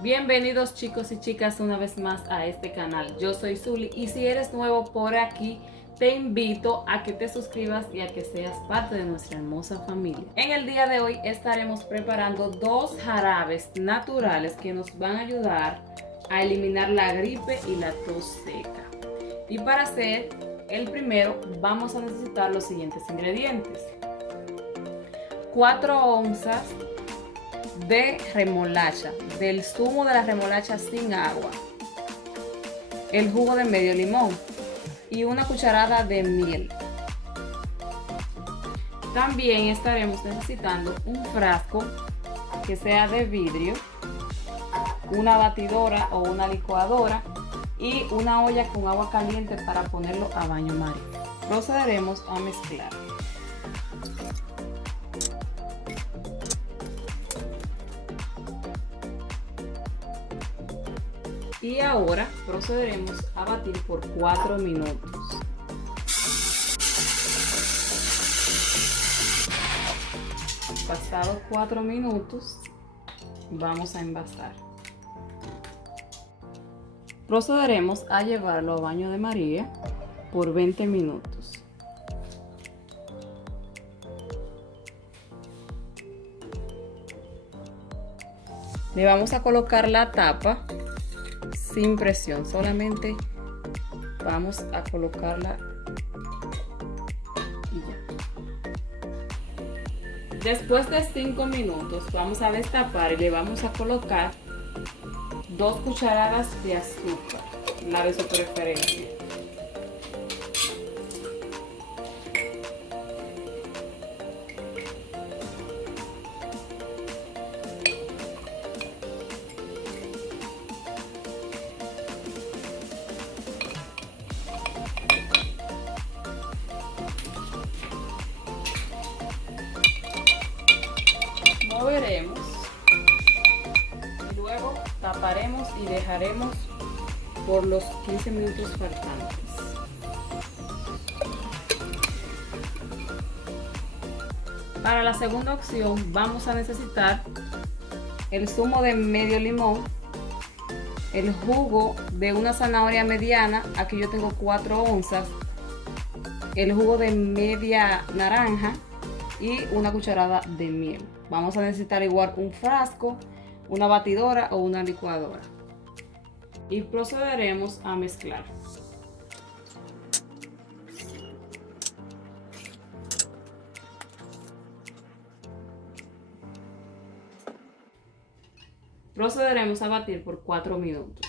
Bienvenidos chicos y chicas una vez más a este canal. Yo soy Zuli y si eres nuevo por aquí te invito a que te suscribas y a que seas parte de nuestra hermosa familia. En el día de hoy estaremos preparando dos jarabes naturales que nos van a ayudar a eliminar la gripe y la tos seca. Y para hacer el primero vamos a necesitar los siguientes ingredientes: 4 onzas de remolacha, del zumo de la remolacha sin agua, el jugo de medio limón y una cucharada de miel. También estaremos necesitando un frasco que sea de vidrio, una batidora o una licuadora y una olla con agua caliente para ponerlo a baño maría. Procederemos a mezclar. Y ahora procederemos a batir por 4 minutos. Pasados 4 minutos, vamos a envasar. Procederemos a llevarlo a baño de María por 20 minutos. Le vamos a colocar la tapa sin presión, solamente vamos a colocarla y ya. Después de 5 minutos vamos a destapar y le vamos a colocar 2 cucharadas de azúcar, la de su preferencia. Moveremos y luego taparemos y dejaremos por los 15 minutos faltantes. Para la segunda opción vamos a necesitar el zumo de medio limón, el jugo de una zanahoria mediana, aquí yo tengo 4 onzas, el jugo de media naranja y una cucharada de miel. Vamos a necesitar igual un frasco, una batidora o una licuadora. Y procederemos a mezclar. Procederemos a batir por 4 minutos.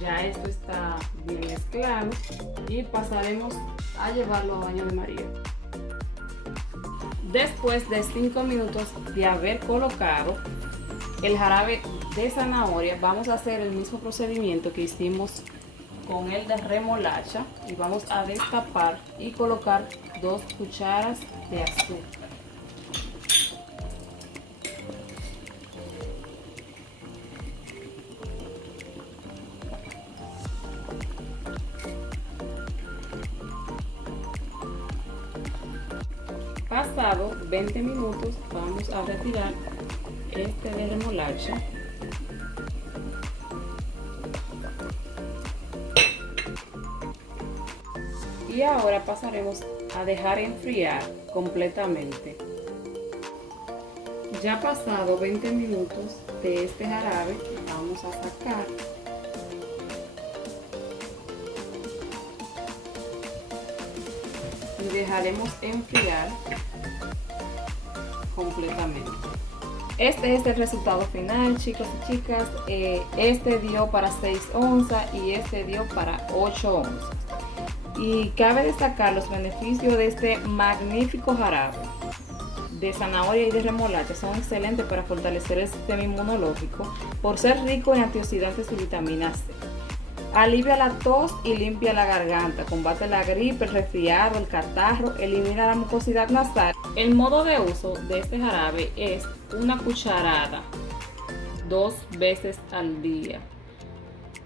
Ya esto está bien mezclado y pasaremos a llevarlo a baño de María. Después de 5 minutos de haber colocado el jarabe de zanahoria, vamos a hacer el mismo procedimiento que hicimos con el de remolacha y vamos a destapar y colocar 2 cucharas de azúcar. Pasado 20 minutos vamos a retirar este de remolacha y ahora pasaremos a dejar enfriar completamente. Ya pasado 20 minutos de este jarabe vamos a sacar y dejaremos enfriar completamente. Este es el resultado final, chicos y chicas. Este dio para 6 onzas y este dio para 8 onzas. Y cabe destacar los beneficios de este magnífico jarabe de zanahoria y de remolacha. Son excelentes para fortalecer el sistema inmunológico por ser rico en antioxidantes y vitamina C. Alivia la tos y limpia la garganta, combate la gripe, el resfriado, el catarro, elimina la mucosidad nasal. El modo de uso de este jarabe es una cucharada 2 veces al día.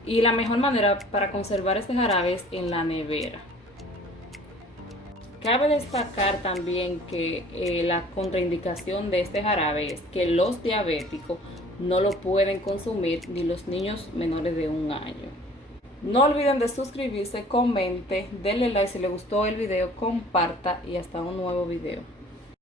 Y la mejor manera para conservar este jarabe es en la nevera. Cabe destacar también que la contraindicación de este jarabe es que los diabéticos no lo pueden consumir, ni los niños menores de 1 año. No olviden de suscribirse, comente, denle like si les gustó el video, comparta y hasta un nuevo video.